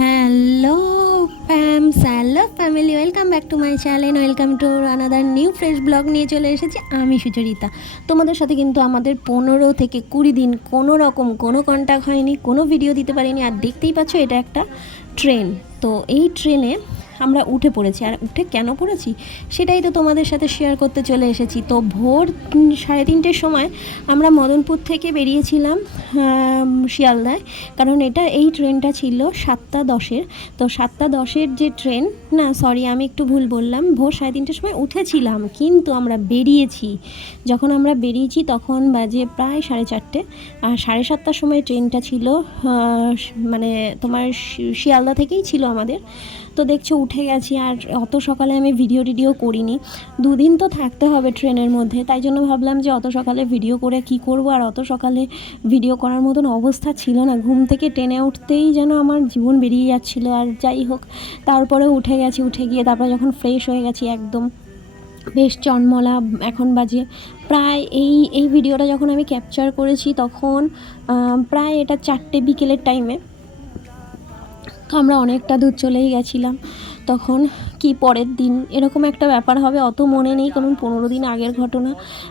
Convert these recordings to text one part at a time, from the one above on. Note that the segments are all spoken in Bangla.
Hello fams, hello family, welcome back to my channel, welcome to another new fresh vlog নিয়ে চলে এসেছি আমি সুচরিতা। তোমাদের সাথে কিন্তু আমাদের 15 থেকে 20 দিন কোনো রকম কোনো কন্ট্যাক্ট হয়নি, কোনো ভিডিও দিতে পারিনি। আর দেখতেই পাচ্ছ এটা একটা ট্রেন। তো এই ট্রেনে আমরা উঠে পড়েছি। আর উঠে কেন পড়েছি সেটাই তো তোমাদের সাথে শেয়ার করতে চলে এসেছি। তো ভোর 3:30-র সময় আমরা মদনপুর থেকে বেরিয়েছিলাম শিয়ালদায়, কারণ এই ট্রেনটা ছিল 7:10-এর। তো 7:10-এর যে ট্রেন, না সরি আমি একটু ভুল বললাম, ভোর 3:30-র সময় উঠেছিলাম, কিন্তু আমরা বেরিয়েছি, যখন আমরা বেরিয়েছি তখন বাজে প্রায় 4:30। আর 7:30টার সময় ট্রেনটা ছিল, মানে তোমার শিয়ালদা থেকেই ছিল আমাদের। তো দেখছো উঠে গেছি। আর অত সকালে আমি ভিডিও করিনি, 2 দিন তো থাকতে হবে ট্রেনের মধ্যে, তাই জন্য ভাবলাম যে অত সকালে ভিডিও করে কি করব। আর অত সকালে ভিডিও করার মতন অবস্থা ছিল না, ঘুম থেকে টেনে উঠতেই যেন আমার জীবন বেরিয়ে যাচ্ছিলো। আর যাই হোক, তারপরে উঠে গেছি, উঠে গিয়ে তারপরে যখন ফ্রেশ হয়ে গেছি একদম বেশ চনমলা, এখন বাজে প্রায় এই ভিডিওটা যখন আমি ক্যাপচার করেছি তখন প্রায় এটা 4টে বিকেলের টাইমে। তো আমরা অনেকটা দূর চলেই গেছিলাম তখন। কি পরের দিন এরকম একটা ব্যাপার হবে অত মনে নেই, কারণ 15 দিন আগের ঘটনা।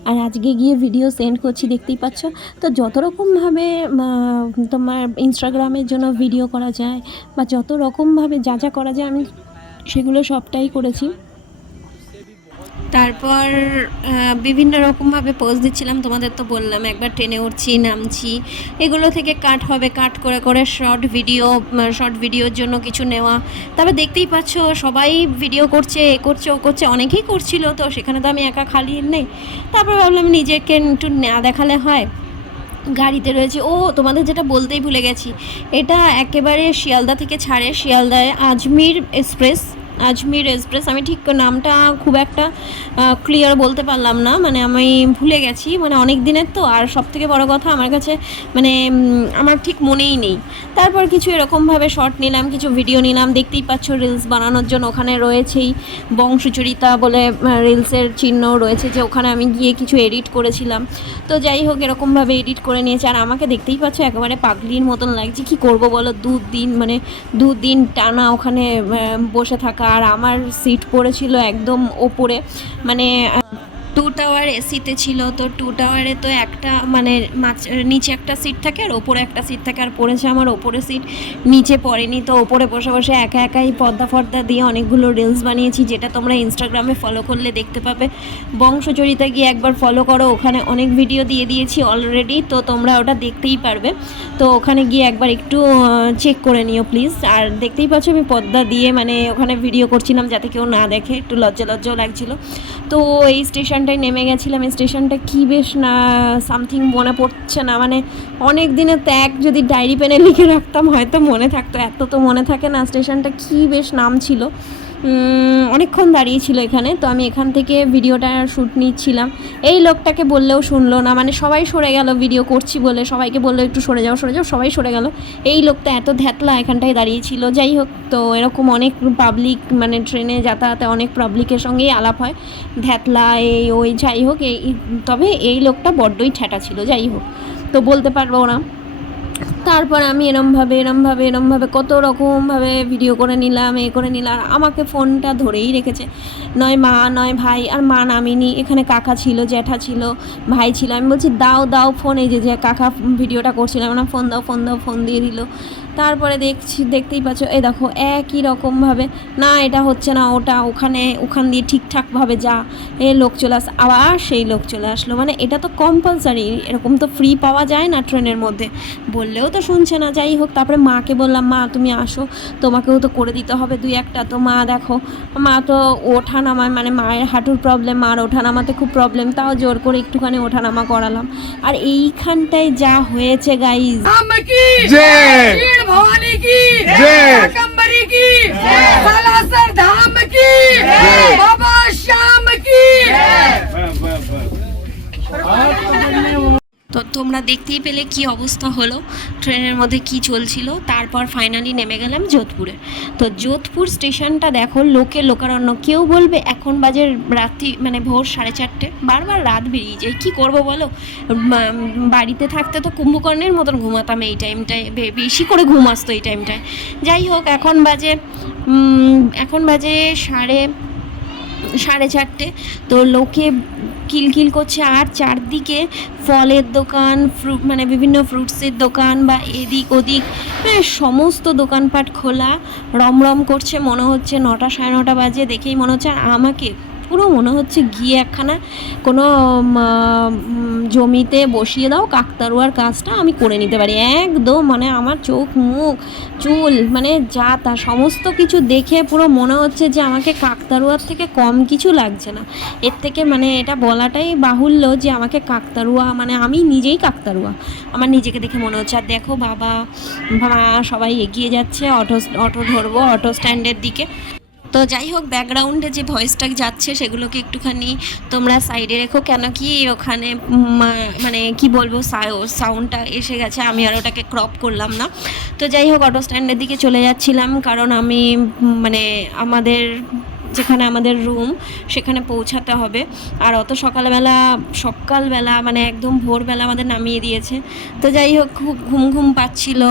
আর আজকে গিয়ে ভিডিও সেন্ড করছি, দেখতেই পাচ্ছ। তো যত রকমভাবে তোমার ইনস্টাগ্রামের জন্য ভিডিও করা যায় বা যত রকমভাবে যা যা করা যায় আমি সেগুলো সবটাই করেছি। তারপর বিভিন্ন রকমভাবে পোজ দিচ্ছিলাম, তোমাদের তো বললাম একবার ট্রেনে উঠছি নামছি, এগুলো থেকে কাট হবে, কাট করে করে শর্ট ভিডিওর জন্য কিছু নেওয়া। তবে দেখতেই পাচ্ছ সবাই ভিডিও করছে, এ করছে ও করছে, অনেকেই করছিল, তো সেখানে তো আমি একা খালি নেই। তারপর ভাবলাম নিজেকে একটু না দেখালে হয়। গাড়িতে রয়েছে, ও তোমাদের যেটা বলতেই ভুলে গেছি, এটা একেবারে শিয়ালদা থেকে ছাড়ে, শিয়ালদায় আজমির এক্সপ্রেস। আমি ঠিক নামটা খুব একটা ক্লিয়ার বলতে পারলাম না, মানে আমি ভুলে গেছি, মানে অনেক দিনের তো। আর সবথেকে বড় কথা আমার কাছে মানে আমার ঠিক মনেই নেই। তারপর কিছু এরকমভাবে শর্ট নিলাম, কিছু ভিডিও নিলাম, দেখতেই পাচ্ছ রিলস বানানোর জন্য ওখানে রয়েছেই বংশচরিতা বলে রিলসের চিহ্ন রয়েছে, যে ওখানে আমি গিয়ে কিছু এডিট করেছিলাম। তো যাই হোক এরকমভাবে এডিট করে নিয়েছে। আর আমাকে দেখতেই পাচ্ছ একেবারে পাগলির মতন লাগছে, কি করব বলো, 2 দিন টানা ওখানে বসে থাকা। আর আমার সিট পড়েছিল একদম ওপরে, মানে 2 টাওয়ার এসিতে ছিল। তো 2 টাওয়ারে তো একটা মানে নিচে একটা সিট থাকে আর ওপরে একটা সিট থাকে, আর পড়েছে আমার ওপরে সিট, নিচে পড়েনি। তো ওপরে বসে বসে একাই পর্দা দিয়ে অনেকগুলো রিলস বানিয়েছি, যেটা তোমরা ইনস্টাগ্রামে ফলো করলে দেখতে পাবে। বংশচরিতা গিয়ে একবার ফলো করো, ওখানে অনেক ভিডিও দিয়ে দিয়েছি অলরেডি, তো তোমরা ওটা দেখতেই পারবে। তো ওখানে গিয়ে একবার একটু চেক করে নিও প্লিজ। আর দেখতেই পাচ্ছ আমি পর্দা দিয়ে মানে ওখানে ভিডিও করছিলাম যাতে কেউ না দেখে, একটু লজ্জাও লাগছিলো। তো এই স্টেশনটায় নেমে গেছিলাম। এই স্টেশনটা কী বেশ না সামথিং মনে পড়ছে না, মানে অনেক দিনের ত্যাগ, যদি ডায়েরি পেনে লিখে রাখতাম হয়তো মনে থাকতো, এত তো মনে থাকে না। স্টেশনটা কী বেশ নাম ছিল, অনেকক্ষণ দাঁড়িয়েছিল এখানে। তো আমি এখান থেকে ভিডিওটা শ্যুট নিচ্ছিলাম, এই লোকটাকে বললেও শুনলো না, মানে সবাই সরে গেল ভিডিও করছি বলে, সবাইকে বললো একটু সরে যাও, সবাই সরে গেল। এই লোকটা এত ধ্যাতলা এখানটায় দাঁড়িয়েছিল। যাই হোক, তো এরকম অনেক পাবলিক, মানে ট্রেনে যাতায়াতে অনেক পাবলিকের সঙ্গেই আলাপ হয়, ধ্যাতলা এই ওই, যাই হোক তবে এই লোকটা বড্ডই ঠেটা ছিল, যাই হোক তো বলতে পারবো না। তারপর আমি এরমভাবে কত রকমভাবে ভিডিও করে নিলাম, আর আমাকে ফোনটা ধরেই রেখেছে, নয় মা নয় ভাই। আর মা নামিনি, এখানে কাকা ছিল, জ্যাঠা ছিল, ভাই ছিল। আমি বলছি দাও ফোন, এই যে কাকা ভিডিওটা করছিলাম না, ফোন দাও, ফোন দিয়ে দিল। তারপরে দেখতেই পাচ্ছ এই দেখো একই রকমভাবে, না এটা হচ্ছে না, ওখান দিয়ে ঠিকঠাকভাবে যা, লোক চলে আবার সেই লোক চলে আসলো। মানে এটা তো কম্পালসারি, এরকম তো ফ্রি পাওয়া যায় না ট্রেনের মধ্যে, বললেও তো শুনছে না। যাই হোক, তারপরে মাকে বললাম, মা তুমি আসো, তোমাকেও তো করে দিতে হবে 2-1টা। তো মা দেখো, মা তো ওঠানামা, মানে মায়ের হাঁটুর প্রবলেম, মার ওঠানামাতে খুব প্রবলেম, তাও জোর করে একটুখানি ওঠানামা করালাম। আর এইখানটায় যা হয়েছে গাইজ, भवानी की कम्बरी की सालासर धाम की बाबा श्याम की। তো তোমরা দেখতেই পেলে কি অবস্থা হলো, ট্রেনের মধ্যে কি চলছিল। তারপর ফাইনালি নেমে গেলাম যোধপুরে। তো যোধপুর স্টেশনটা দেখো, লোকে লোকারণ্য। কেউ বলবে এখন বাজে রাত্রি মানে ভোর 4:30, বারবার রাত বেরিয়ে যায়, কী করবো বলো। বাড়িতে থাকতে তো কুম্ভকর্ণের মতন ঘুমাতাম এই টাইমটায়, বেশি করে ঘুম আসতো এই টাইমটায়। যাই হোক, এখন বাজে 4:30। তো লোকে কিলকিল করছে, আর চারদিকে ফলের দোকান, মানে বিভিন্ন ফ্রুটসের দোকান বা এদিক ওদিক, মানে সমস্ত দোকানপাট খোলা, রমরম করছে। মনে হচ্ছে 9টা 9:30 বাজে, দেখেই মনে হচ্ছে। আর আমাকে পুরো মনে হচ্ছে গিয়ে একখানা কোনো জমিতে বসিয়ে দাও, কাকতাড়ুয়ার কাজটা আমি করে নিতে পারি একদম। মানে আমার চোখ মুখ চুল মানে যা তা সমস্ত কিছু দেখে পুরো মনে হচ্ছে যে আমাকে কাকতাড়ুয়ার থেকে কম কিছু লাগছে না। এর থেকে মানে এটা বলাটাই বাহুল্য যে আমাকে কাকতাড়ুয়া, মানে আমি নিজেই কাকতাড়ুয়া, আমার নিজেকে দেখে মনে হচ্ছে। আর দেখো বাবা মা সবাই এগিয়ে যাচ্ছে, অটো ধরবো, অটো স্ট্যান্ডের দিকে। তো যাই হোক, ব্যাকগ্রাউন্ডে যে ভয়েসটা যাচ্ছে সেগুলোকে একটুখানি তোমরা সাইডে রেখো, কেন কি ওখানে মানে কি বলবো, সাউন্ডটা এসে গেছে, আমি আর ওটাকে ক্রপ করলাম না। তো যাই হোক, অটো স্ট্যান্ডের দিকে চলে যাচ্ছিলাম, কারণ আমি মানে যেখানে আমাদের রুম সেখানে পৌঁছাতে হবে। আর অত সকালবেলা মানে একদম ভোরবেলা আমাদের নামিয়ে দিয়েছে। তো যাই হোক, খুব ঘুম পাচ্ছিল,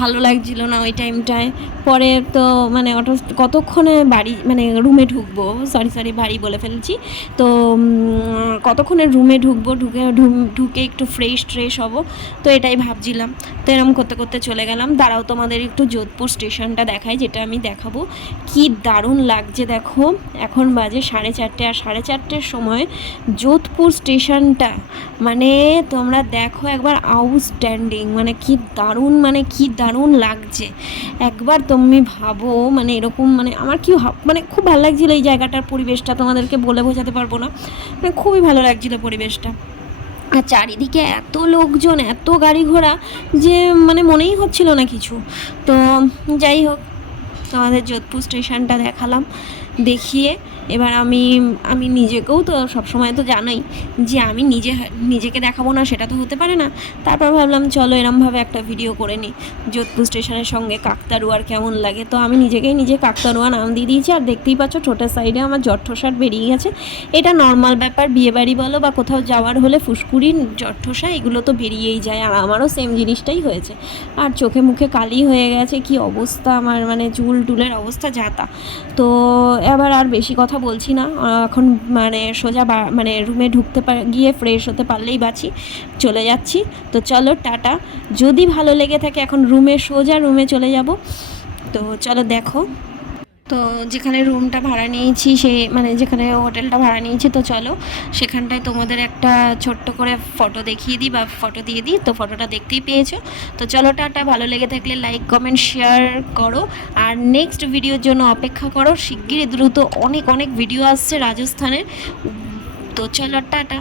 ভালো লাগছিল না ওই টাইমটায়। পরে তো মানে কতক্ষণে বাড়ি মানে রুমে ঢুকবো, সরি বাড়ি বলে ফেলছি। তো কতক্ষণে রুমে ঢুকে একটু ফ্রেশ হব, তো এটাই ভাবছিলাম। তো এরম করতে করতে চলে গেলাম। দাঁড়াও, তোমাদের একটু যোধপুর স্টেশনটা দেখাই, যেটা আমি দেখাবো। কি দারুণ লাগছে দেখো। এখন বাজে 4:30, আর 4:30 সময় যোধপুর স্টেশনটা মানে তোমরা দেখো একবার, আউটস্ট্যান্ডিং, মানে কি দারুণ লাগছে। একবার তুমি ভাবো, মানে এরকম মানে আমার মানে খুব ভালো লাগছিলো এই জায়গাটার পরিবেশটা, তোমাদেরকে বলে বোঝাতে পারবো না, মানে খুবই ভালো লাগছিলো পরিবেশটা। আর চারিদিকে এত লোকজন, এত গাড়ি ঘোড়া, যে মানে মনেই হচ্ছিল না কিছু। তো যাই হোক, তোমাদের যোধপুর স্টেশনটা দেখালাম। দেখিয়ে এবার আমি নিজেকেও তো সবসময় তো জানোই যে আমি নিজেকে দেখাবো না, সেটা তো হতে পারে না। তারপর ভাবলাম চলো এরমভাবে একটা ভিডিও করে নিই, যোধপুর স্টেশনের সঙ্গে কাকতাড়ুয়ার কেমন লাগে। তো আমি নিজে কাকতাড়ুয়া নাম দিয়ে দিয়েছি। আর দেখতেই পাচ্ছ ঠোঁটের সাইডে আমার জট্ঠোসাট বেরিয়ে গেছে। এটা নর্মাল ব্যাপার, বিয়েবাড়ি বলো বা কোথাও যাওয়ার হলে ফুসকুড়ি জট্ঠোসা এগুলো তো বেরিয়েই যায়। আর আমারও সেম জিনিসটাই হয়েছে। আর চোখে মুখে কালি হয়ে গেছে, কি অবস্থা আমার, মানে চুলের অবস্থা যাতা। তো এবার আর বেশি কথা বলছি না, এখন মানে সোজা মানে রুমে গিয়ে ফ্রেশ হতে পারলেই বাঁচি, চলে যাচ্ছি। তো চলো টাটা। যদি ভালো লেগে থাকে এখন সোজা রুমে চলে যাব। তো চলো দেখো, তো যেখানে রুমটা ভাড়া নিয়েছি, মানে যেখানে হোটেলটা ভাড়া নিয়েছি, তো চলো সেখানটায় তোমাদের একটা ছোট্ট করে ফটো দেখিয়ে দিই বা ফটো দিয়ে দিই। তো ফটোটা দেখতেই পেয়েছো। তো চলো টাটা। ভালো লেগে থাকলে লাইক কমেন্ট শেয়ার করো, আর নেক্সট ভিডিওর জন্য অপেক্ষা করো। শিগগিরই দ্রুত অনেক ভিডিও আসছে রাজস্থানের। তো চলো টাটা।